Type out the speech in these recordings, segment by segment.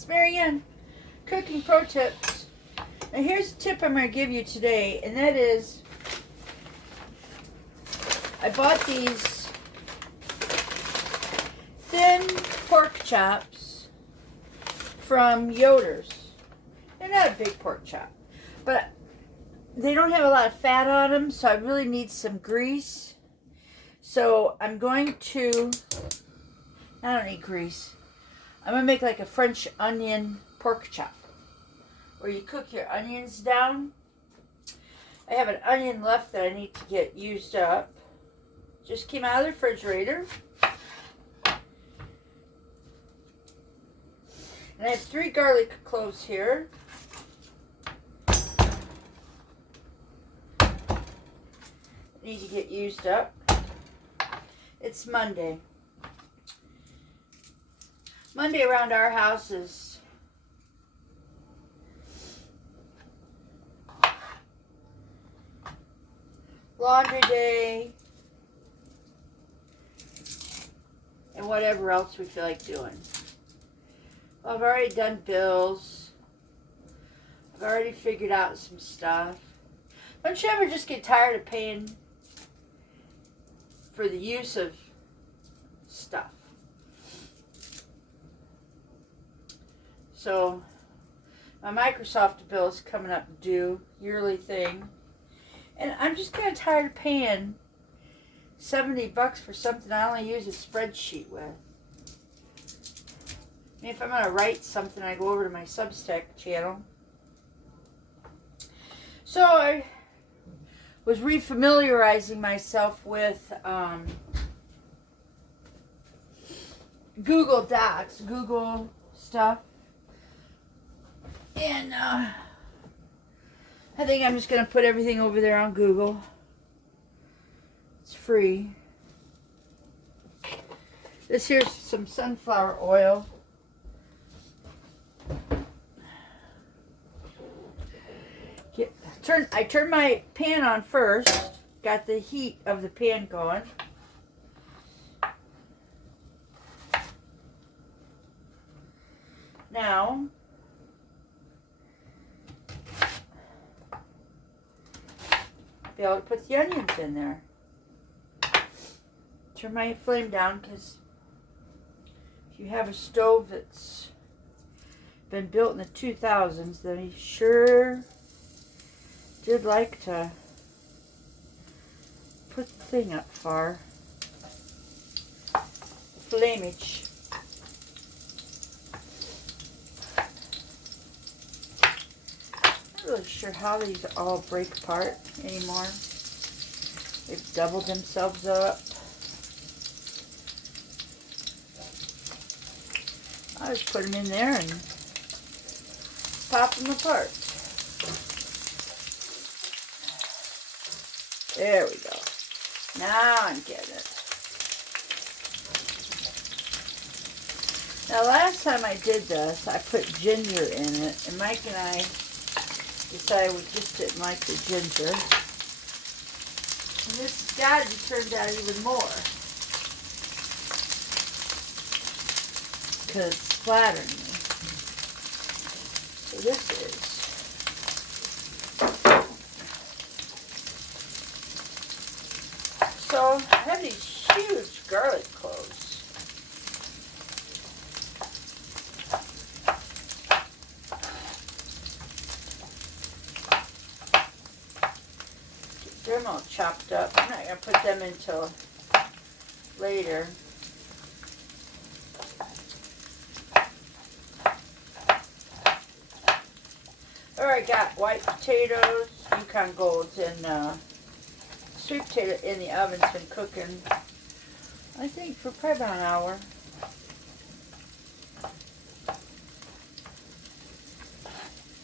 It's Marianne. Cooking Pro Tips. Now here's a tip I'm going to give you today, and that is I bought these thin pork chops from Yoder's. They're not a big pork chop, but they don't have a lot of fat on them, so I really need some grease. So I'm going to, I don't need grease. I'm going to make like a French onion pork chop, where you cook your onions down. I have an onion left that I need to get used up. Just came out of the refrigerator. And I have 3 garlic cloves here. Need to get used up. It's Monday. Monday around our house is laundry day and whatever else we feel like doing. Well, I've already done bills. I've already figured out some stuff. Don't you ever just get tired of paying for the use of stuff? So my Microsoft bill is coming up due, yearly thing. And I'm just kind of tired of paying $70 for something I only use a spreadsheet with. I mean, if I'm going to write something, I go over to my Substack channel. So I was refamiliarizing myself with Google Docs, Google stuff. And I think I'm just going to put everything over there on Google. It's free. This here's some sunflower oil. I turned my pan on first. Got the heat of the pan going. Now, I'll be able to put the onions in there. Turn my flame down, because if you have a stove that's been built in the 2000s, then you sure did like to put the thing up far. Flameage. Not really sure how these all break apart anymore. They've doubled themselves up. I just put them in there and pop them apart. There we go. Now I'm getting it. Now last time I did this, I put ginger in it, and Mike and I decided we just didn't like the ginger. And this has got to be turned out even more, because it's flattering me. So this is So I have these huge garlic cloves. Get them all chopped up. I'm not going to put them until later. I already got white potatoes, Yukon Golds, and sweet potato in the oven's been cooking, I think, for probably about an hour.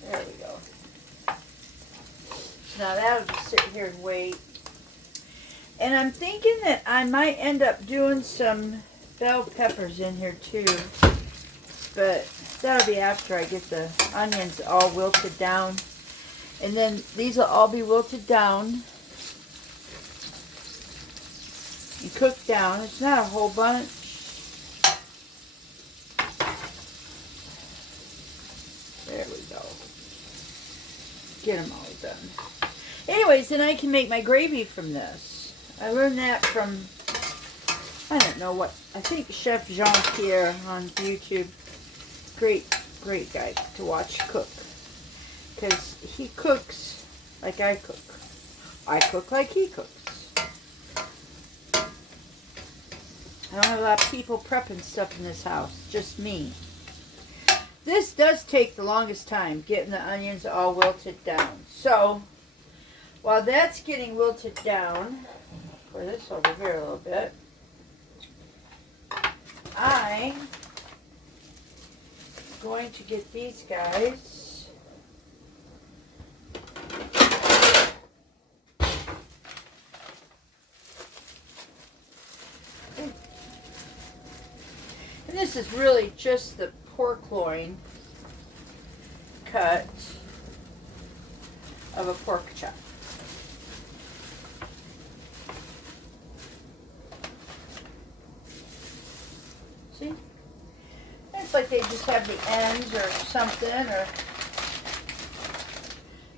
There we go. Now that'll just sit here and wait. And I'm thinking that I might end up doing some bell peppers in here too. But that'll be after I get the onions all wilted down. And then these will all be wilted down and cooked down. It's not a whole bunch. get them all done. Anyways, then I can make my gravy from this. I learned that from, I don't know what, I think Chef Jean-Pierre on YouTube. Great guy to watch cook. Because he cooks like I cook. I cook like he cooks. I don't have a lot of people prepping stuff in this house. Just me. This does take the longest time, getting the onions all wilted down. So, while that's getting wilted down, pour this over here a little bit, I'm going to get these guys and this is really just the pork loin cut of a pork chop. See? And it's like they just have the ends or something, or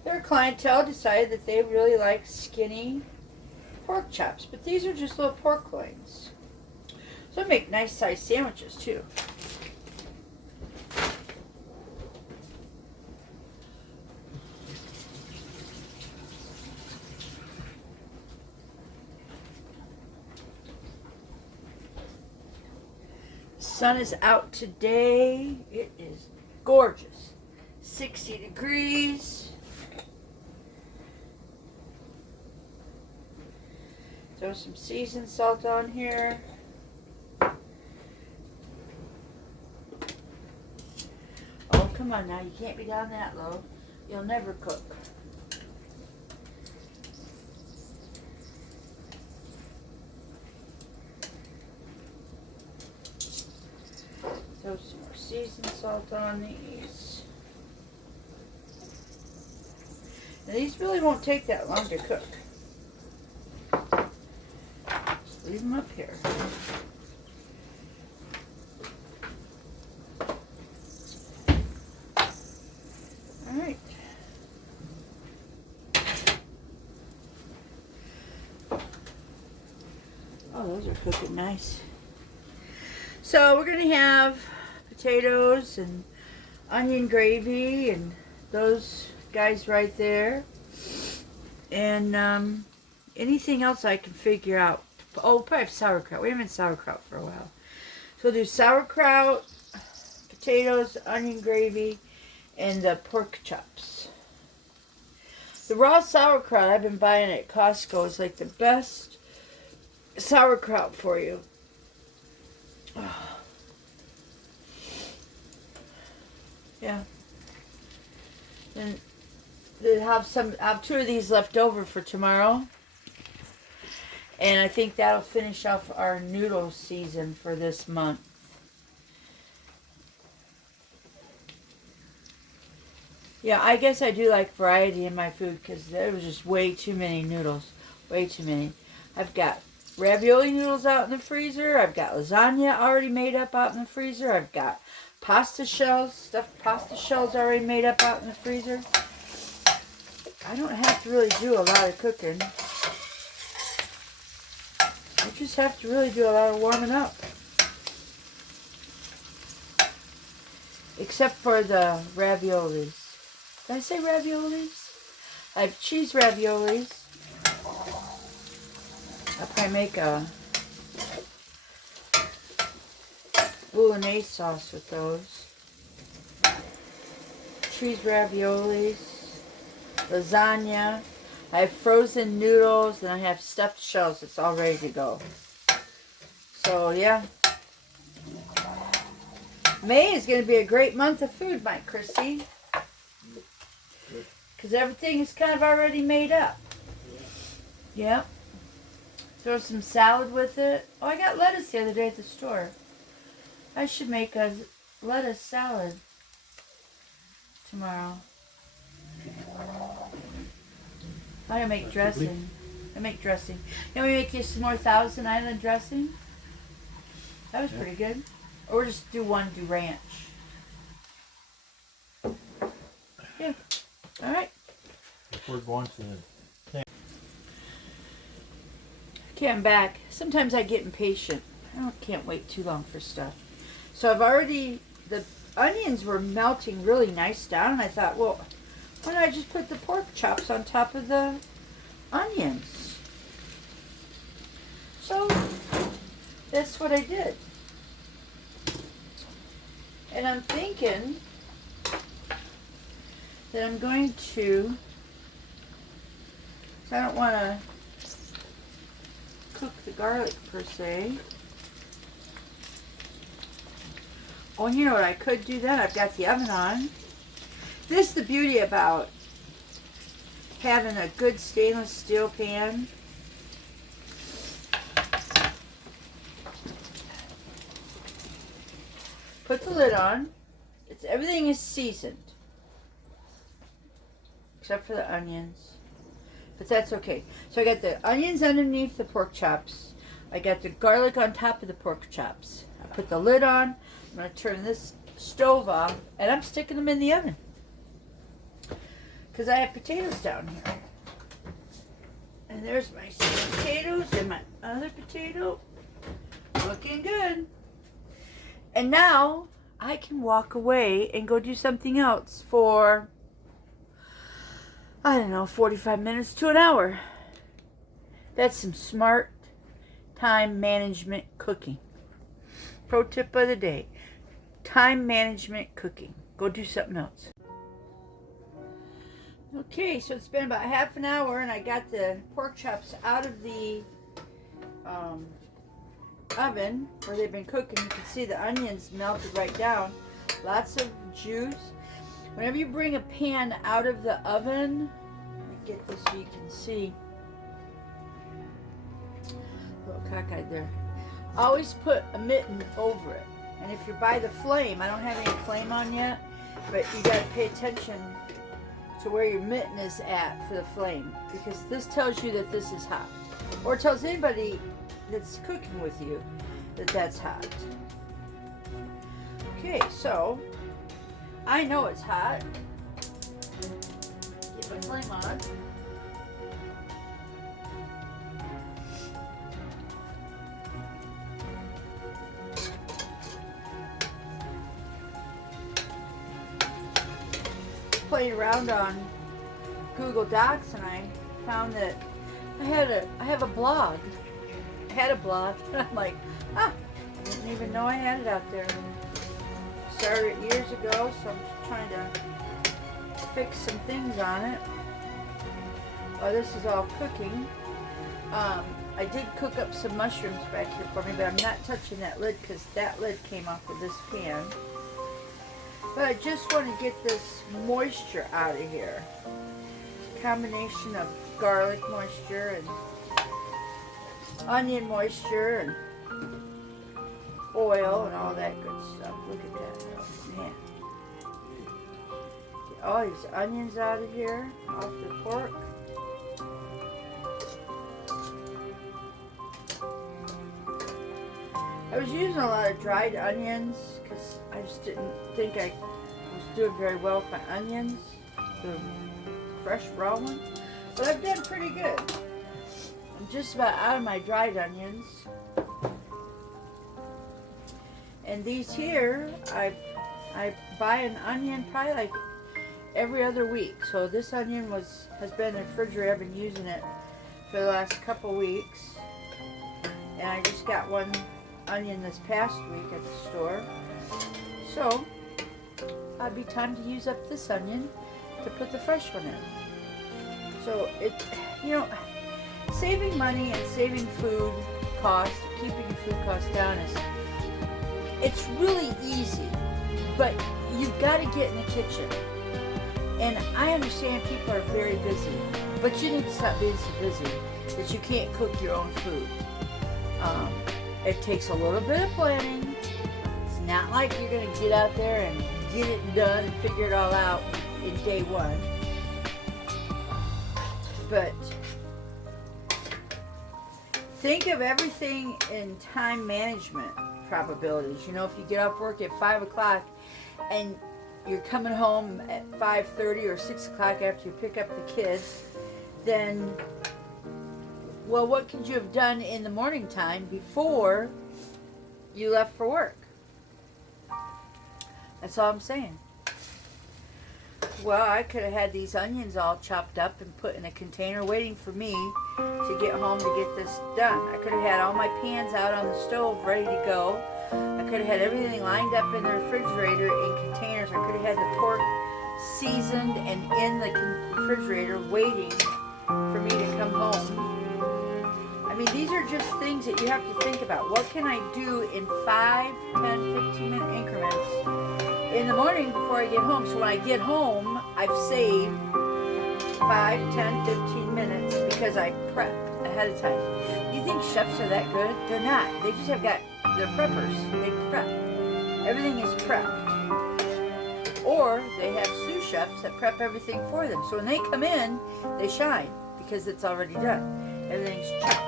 their clientele decided that they really like skinny pork chops, but these are just little pork loins. So I make nice sized sandwiches too. The sun is out today. It is gorgeous. 60 degrees. Throw some seasoned salt on here. Oh, come on now. You can't be down that low. You'll never cook. Throw some more seasoned salt on these. And these really won't take that long to cook. Just leave them up here. Alright. Oh, those are cooking nice. So we're going to have potatoes and onion gravy and those guys right there. And anything else I can figure out. Oh, we'll probably have sauerkraut. We haven't had sauerkraut for a while. So we'll do sauerkraut, potatoes, onion gravy, and the pork chops. The raw sauerkraut I've been buying at Costco is like the best sauerkraut for you. Yeah. And they have two of these left over for tomorrow. And I think that'll finish off our noodle season for this month. Yeah, I guess I do like variety in my food because there was just way too many noodles. Way too many. I've got ravioli noodles out in the freezer. I've got lasagna already made up out in the freezer. I've got pasta shells, stuffed pasta shells already made up out in the freezer. I don't have to really do a lot of cooking. I just have to really do a lot of warming up. Except for the raviolis. Did I say raviolis? I have cheese raviolis. I'll probably make a bolognese sauce with those. Cheese raviolis. Lasagna. I have frozen noodles and I have stuffed shells. It's all ready to go. So, yeah. May is going to be a great month of food, Mike Chrissy. Because everything is kind of already made up. Yep. Throw some salad with it. Oh, I got lettuce the other day at the store. I should make a lettuce salad tomorrow. I make dressing. I make dressing. You want me to make you some more Thousand Island dressing? That was pretty good. Or just do ranch. Yeah. All right. we're going to. Okay, I'm back. Sometimes I get impatient. Can't wait too long for stuff. So the onions were melting really nice down, and I thought, well, why don't I just put the pork chops on top of the onions? So that's what I did. And I'm thinking that I'm going to, I don't want to cook the garlic per se. Oh, and you know what I could do then? I've got the oven on. This is the beauty about having a good stainless steel pan. Put the lid on. Everything is seasoned. Except for the onions. But that's okay. So I got the onions underneath the pork chops. I got the garlic on top of the pork chops. I put the lid on. I'm going to turn this stove off. And I'm sticking them in the oven. Because I have potatoes down here. And there's my sweet potatoes and my other potato. Looking good. And now I can walk away and go do something else for, I don't know, 45 minutes to an hour. That's some smart time management cooking. Pro tip of the day. Time management cooking. Go do something else. Okay, so it's been about half an hour and I got the pork chops out of the oven where they've been cooking. You can see the onions melted right down. Lots of juice. Whenever you bring a pan out of the oven, let me get this so you can see. A little cockeyed there. Always put a mitten over it. And if you're by the flame, I don't have any flame on yet, but you got to pay attention to where your mitten is at for the flame, because this tells you that this is hot, or it tells anybody that's cooking with you that that's hot. Okay, so I know it's hot. Get my flame on. Playing around on Google Docs, and I found that I have a blog. I had a blog, and I'm like, I didn't even know I had it out there. Started it years ago, so I'm just trying to fix some things on it. Oh, this is all cooking. I did cook up some mushrooms back here for me, but I'm not touching that lid because that lid came off of this pan. But I just want to get this moisture out of here. It's a combination of garlic moisture and onion moisture and oil and all that good stuff. Look at that. Oh, man. Get all these onions out of here, off the pork. I was using a lot of dried onions because I just didn't think I was doing very well with my onions, the fresh raw ones, but I've done pretty good. I'm just about out of my dried onions. And these here, I buy an onion probably like every other week. So this onion has been in the refrigerator. I've been using it for the last couple weeks. And I just got one onion this past week at the store. So it'd be time to use up this onion to put the fresh one in. So saving money and saving food costs, keeping your food costs down it's really easy, but you've got to get in the kitchen. And I understand people are very busy, but you need to stop being so busy that you can't cook your own food. It takes a little bit of planning. It's not like you're going to get out there and get it done and figure it all out in day one. But think of everything in time management probabilities. If you get off work at 5 o'clock and you're coming home at 5:30 or 6 o'clock after you pick up the kids, then, well, what could you have done in the morning time before you left for work? That's all I'm saying. Well, I could have had these onions all chopped up and put in a container waiting for me to get home to get this done. I could have had all my pans out on the stove ready to go. I could have had everything lined up in the refrigerator in containers. I could have had the pork seasoned and in the refrigerator waiting for me to come home. I mean, these are just things that you have to think about. What can I do in 5, 10, 15-minute increments in the morning before I get home? So when I get home, I've saved 5, 10, 15 minutes because I prepped ahead of time. You think chefs are that good? They're not. They just have got, they're preppers. They prep. Everything is prepped. Or they have sous chefs that prep everything for them. So when they come in, they shine because it's already done. Everything's chopped.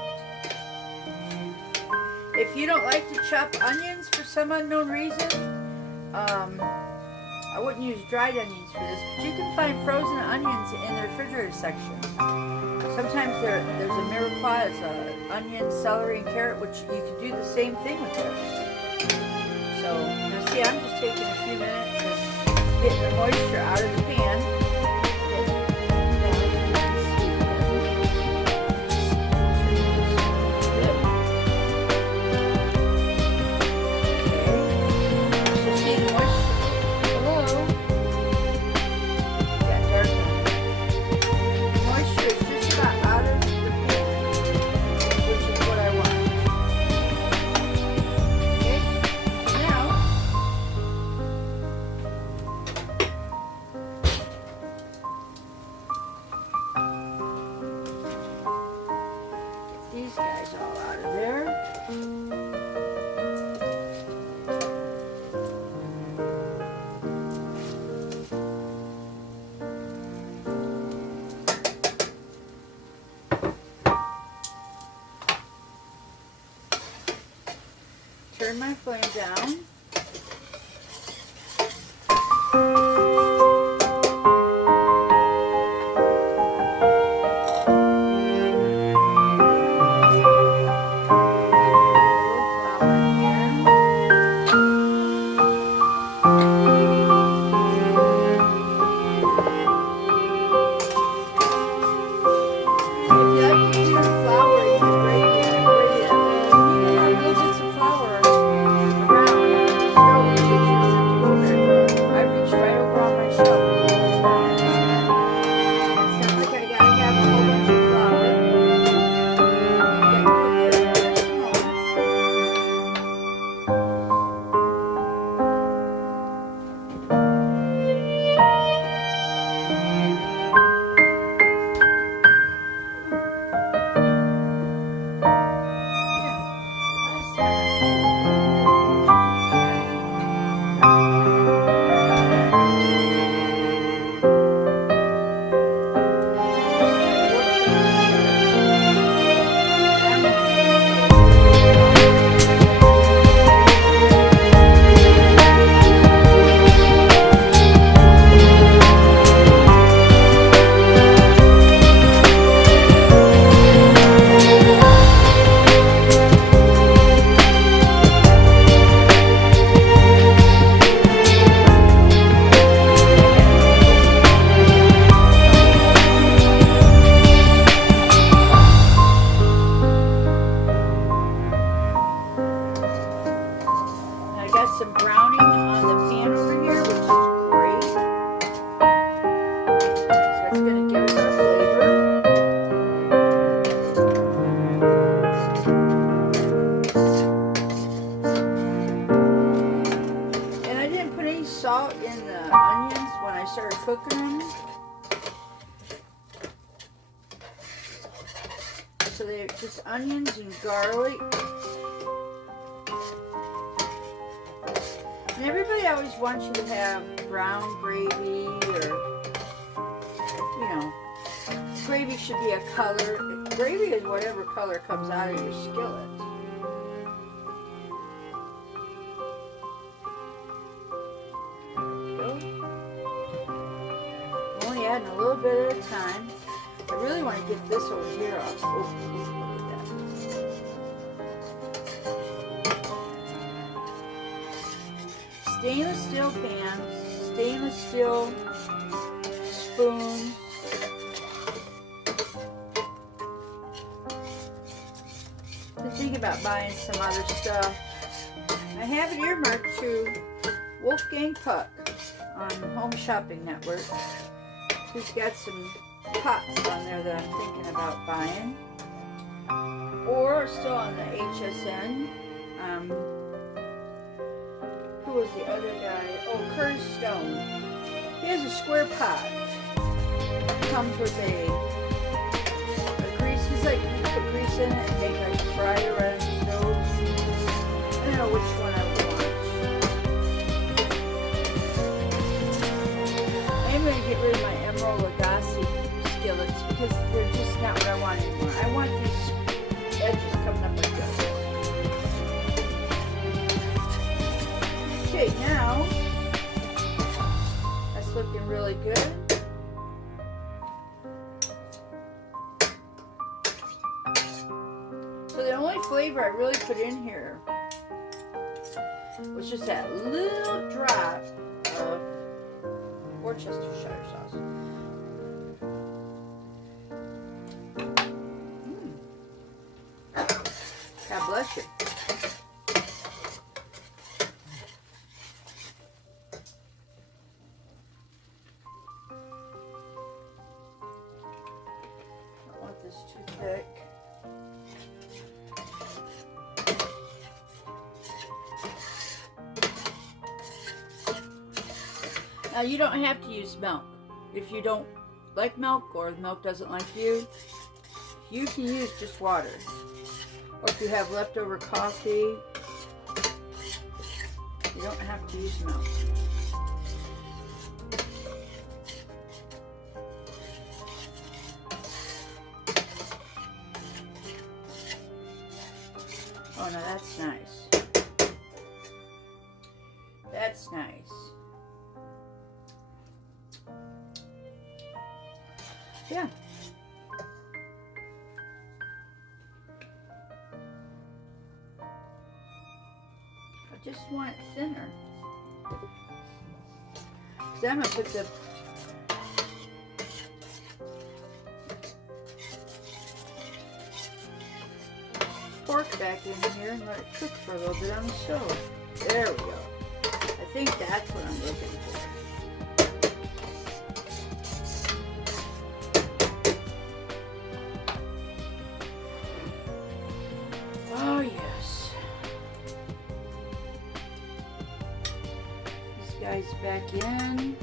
If you don't like to chop onions for some unknown reason, I wouldn't use dried onions for this, but you can find frozen onions in the refrigerator section. Sometimes there's a mirepoix, it's onion, celery, and carrot, which you can do the same thing with this. So, now see, I'm just taking a few minutes and getting the moisture out of the pan. These guys all out of there. Turn my flame down. Some browning on the pan over here, which is great. So that's going to give it our flavor. And I didn't put any salt in the onions when I started cooking them. So they're just onions and garlic. And everybody always wants you to have brown gravy or, you know, gravy should be a color. Gravy is whatever color comes out of your skillet. There we go. adding a little bit at a time. I really want to get this over here off. Oh, look at that. Stainless steel pans, stainless steel spoons. I'm thinking about buying some other stuff. I have it earmarked to Wolfgang Puck on Home Shopping Network. He's got some pots on there that I'm thinking about buying. Or still on the HSN. Who was the other guy? Oh, Curtis Stone. He has a square pot. Comes with a grease. He's like, you put grease in it and make like a fryer right on the stove. I don't know which one I would want. I'm going to get rid of my Emerald Lagasse skillets because they're just not what I want anymore. I want these edges coming up like this. Okay, now that's looking really good. So the only flavor I really put in here was just that little drop of Worcestershire sauce. God bless you. Don't want this too thick. Now you don't have to use milk. If you don't like milk or the milk doesn't like you, you can use just water. Or if you have leftover coffee, you don't have to use milk. Oh no, that's nice. That's nice. Yeah. I just want it thinner. So I'm going to put the pork back in here and let it cook for a little bit on the stove. There we go. I think that's what I'm looking for. Oh yes. This guy's back in.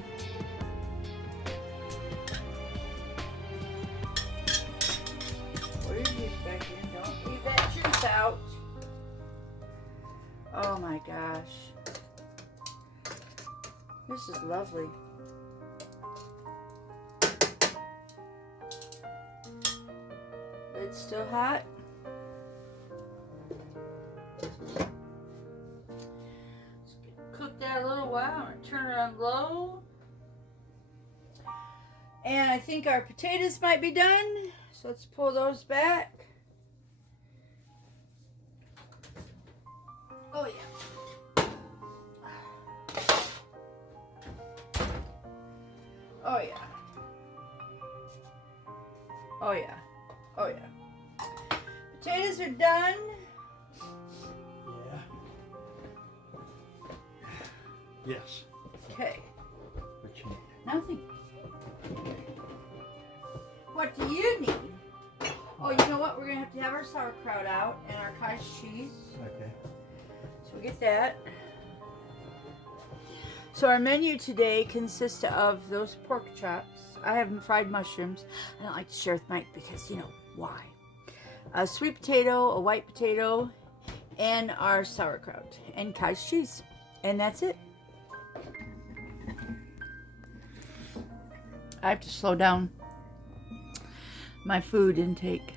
What is this back in? Don't leave that juice out. Oh my gosh. This is lovely. It's still hot. Cook that a little while and turn it on low. And I think our potatoes might be done. So let's pull those back. Oh yeah. Oh yeah. Oh yeah. Oh yeah. Potatoes are done. Yeah. Yes. Okay. What you need? Nothing. What do you need? Oh, you know what? We're going to have our sauerkraut out and our cottage cheese. Okay. So we'll get that. So our menu today consists of those pork chops. I have fried mushrooms. I don't like to share with Mike because, you know, why? A sweet potato, a white potato, and our sauerkraut and cottage cheese. And that's it. I have to slow down my food intake.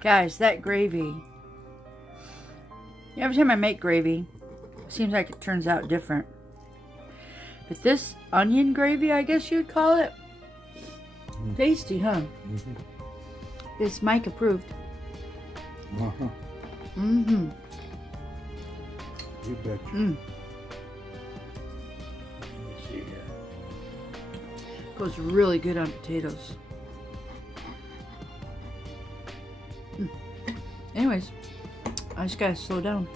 Guys, that gravy. Every time I make gravy, it seems like it turns out different. But this onion gravy, I guess you'd call it. Tasty, huh? Mm-hmm. It's Mike approved. Uh-huh. Mm-hmm. You betcha. Mm. Let me see here. Goes really good on potatoes. Anyways, I just gotta slow down.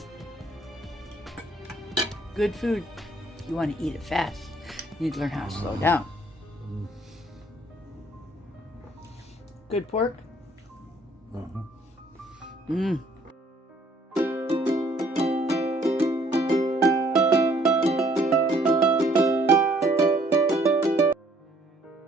Good food. You want to eat it fast. You need to learn how to slow down. Mm. Good pork. Uh-huh. Mmm.